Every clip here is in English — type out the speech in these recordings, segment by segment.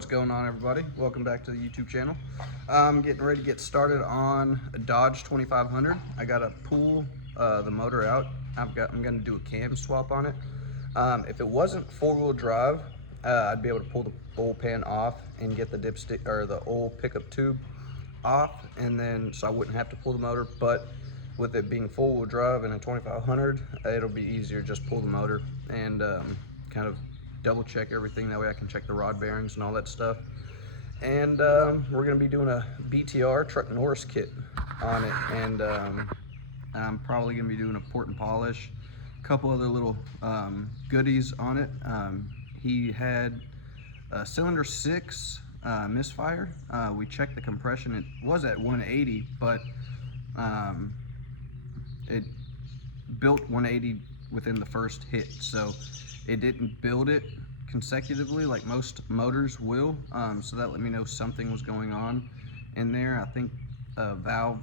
What's going on, everybody? Welcome back to the YouTube channel. I'm getting ready to get started on a Dodge 2500. I got to pull the motor out. I'm going to do a cam swap on it. If it wasn't four-wheel drive, I'd be able to pull the oil pan off and get the dipstick or the oil pickup tube off, and then so I wouldn't have to pull the motor. But with it being four-wheel drive and a 2500, it'll be easier. Just pull the motor and kind of double check everything. That way I can check the rod bearings and all that stuff. And we're going to be doing a BTR Truck Norris kit on it, and I'm probably going to be doing a port and polish, a couple other little goodies on it. He had a cylinder 6 misfire. We checked the compression. It was at 180, but it built 180 within the first hit, so it didn't build it consecutively like most motors will. So that let me know something was going on in there. I think a valve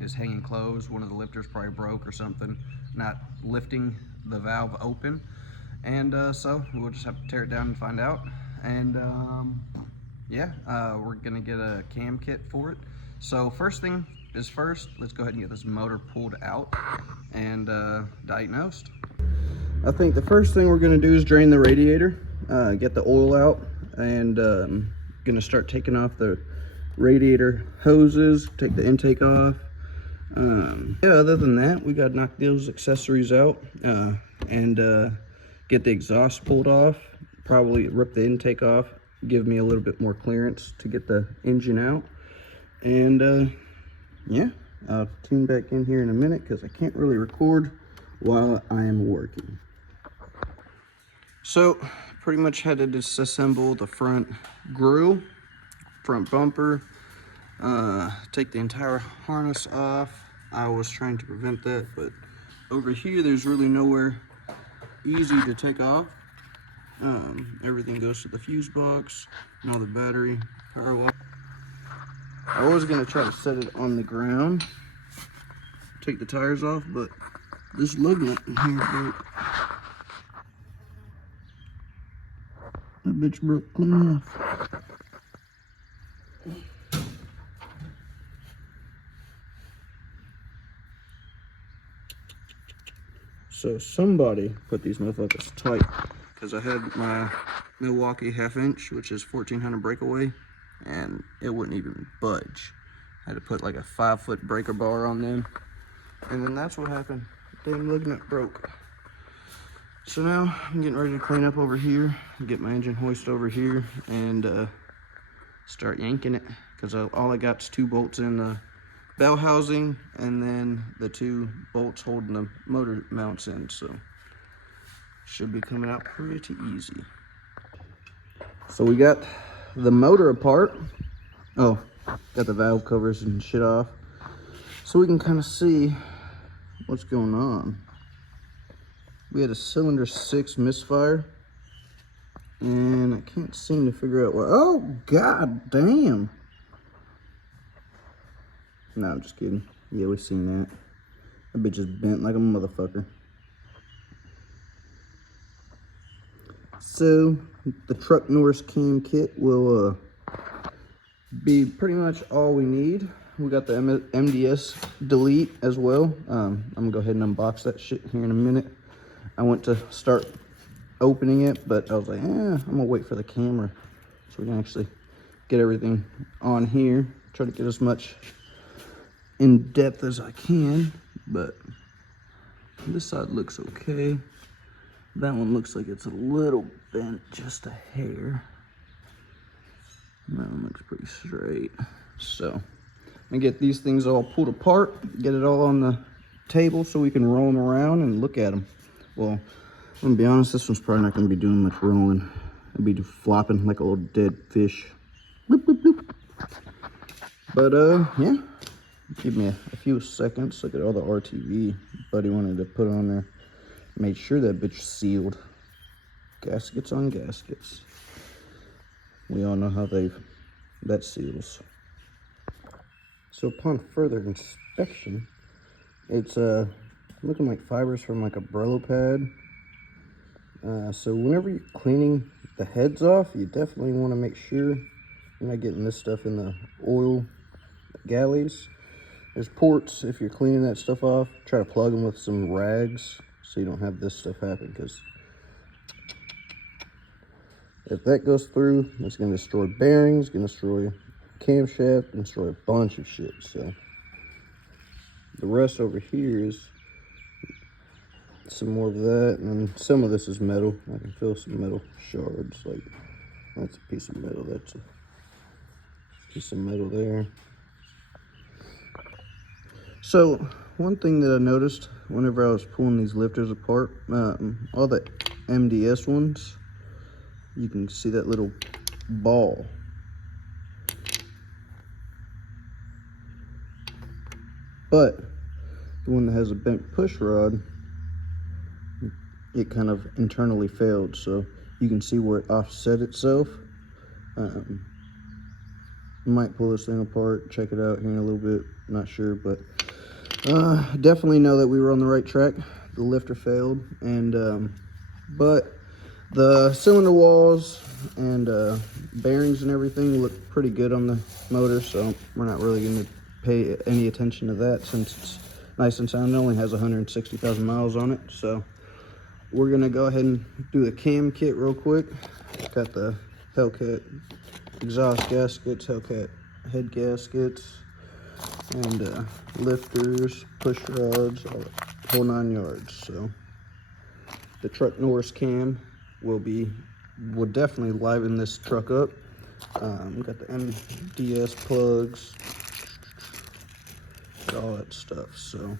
is hanging closed. One of the lifters probably broke or something, not lifting the valve open. And so we'll just have to tear it down and find out. And yeah, we're gonna get a cam kit for it. So first thing is first, let's go ahead and get this motor pulled out and diagnosed. I think the first thing we're gonna do is drain the radiator, get the oil out, and gonna start taking off the radiator hoses, take the intake off. Yeah, other than that, we gotta knock those accessories out and get the exhaust pulled off, probably rip the intake off, give me a little bit more clearance to get the engine out. And yeah, I'll tune back in here in a minute because I can't really record while I am working. So pretty much had to disassemble the front grille, front bumper, take the entire harness off. I was trying to prevent that, but over here there's really nowhere easy to take off. Everything goes to the fuse box, and all the battery, power wire. I was gonna try to set it on the ground, take the tires off, but this lug nut in here broke. That bitch broke clean off. So somebody put these motherfuckers tight, because I had my Milwaukee 1/2 inch, which is 1400 breakaway, and it wouldn't even budge. I had to put like a 5-foot breaker bar on them, and then that's what happened. Damn lug nut broke. So now I'm getting ready to clean up over here, get my engine hoist over here, and start yanking it, because all I got is 2 bolts in the bell housing, and then the 2 bolts holding the motor mounts in, so should be coming out pretty easy. So we got the motor apart. Oh, got the valve covers and shit off, so we can kind of see what's going on. We had a cylinder 6 misfire, and I can't seem to figure out what. Oh, god damn. No, I'm just kidding. Yeah, we seen that. That bitch is bent like a motherfucker. So the Truck Norris cam kit will be pretty much all we need. We got the MDS delete as well. I'm gonna go ahead and unbox that shit here in a minute. I went to start opening it, but I was like, I'm gonna wait for the camera so we can actually get everything on here. Try to get as much in depth as I can, but this side looks okay. That one looks like it's a little bent, just a hair. And that one looks pretty straight. So I'm gonna get these things all pulled apart, get it all on the table so we can roll them around and look at them. Well, I'm gonna be honest, this one's probably not gonna be doing much rolling. It'll be flopping like a little dead fish. Bloop, bloop, bloop. But yeah, give me a few seconds. Look at all the RTV buddy wanted to put on there. Made sure that bitch sealed. Gaskets on gaskets. We all know how that seals. So upon further inspection, it's looking like fibers from like a Brillo pad. So whenever you're cleaning the heads off, you definitely want to make sure you're not getting this stuff in the oil galleys. There's ports. If you're cleaning that stuff off, try to plug them with some rags so you don't have this stuff happen, because if that goes through, it's going to destroy bearings, going to destroy camshaft, and destroy a bunch of shit. So the rest over here is some more of that, and some of this is metal. I can feel some metal shards. Like, that's a piece of metal. That's a piece of metal there. So one thing that I noticed whenever I was pulling these lifters apart, all the MDS ones, you can see that little ball. But the one that has a bent push rod, it kind of internally failed. So you can see where it offset itself. Might pull this thing apart, check it out here in a little bit, not sure, but definitely know that we were on the right track. The lifter failed, and but the cylinder walls and bearings and everything look pretty good on the motor, so we're not really going to pay any attention to that since it's nice and sound. It only has 160,000 miles on it, so we're going to go ahead and do the cam kit real quick. Got the Hellcat exhaust gaskets, Hellcat head gaskets, and lifters, push rods, whole 9 yards. So the truck Norris cam will definitely liven this truck up. Got the MDS plugs, got all that stuff. So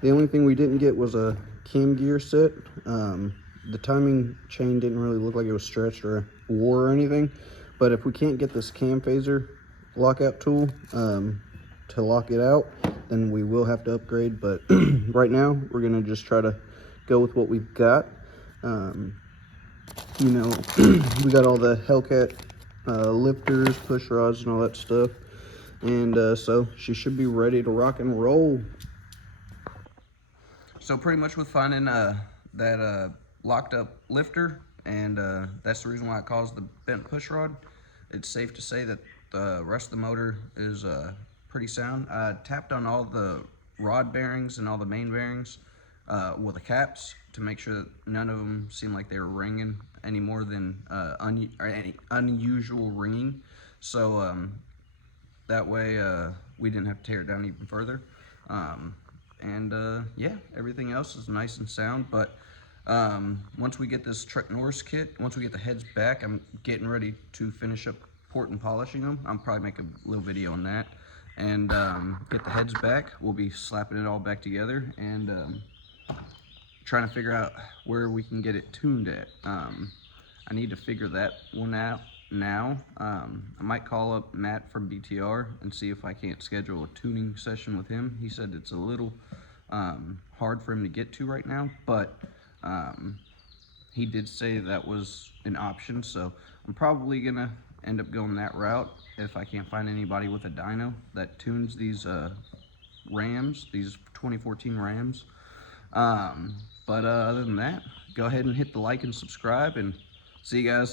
the only thing we didn't get was a cam gear set. The timing chain didn't really look like it was stretched or wore or anything, but if we can't get this cam phaser lockout tool to lock it out, then we will have to upgrade. But right now we're gonna just try to go with what we've got. You know, we got all the Hellcat lifters, push rods, and all that stuff, and so she should be ready to rock and roll. So pretty much with finding that locked up lifter, and that's the reason why it caused the bent push rod, it's safe to say that the rest of the motor is pretty sound. I tapped on all the rod bearings and all the main bearings with the caps to make sure that none of them seemed like they were ringing any more than any unusual ringing. So that way we didn't have to tear it down even further. Yeah, everything else is nice and sound. But once we get this truck Norris kit, once we get the heads back, I'm getting ready to finish up port and polishing them. I'll probably make a little video on that. And get the heads back, we'll be slapping it all back together and trying to figure out where we can get it tuned at. I need to figure that one out now. I might call up Matt from BTR and see if I can't schedule a tuning session with him. He said it's a little hard for him to get to right now, but he did say that was an option, so I'm probably gonna end up going that route if I can't find anybody with a dyno that tunes these Rams, these 2014 Rams. But other than that, go ahead and hit the like and subscribe, and see you guys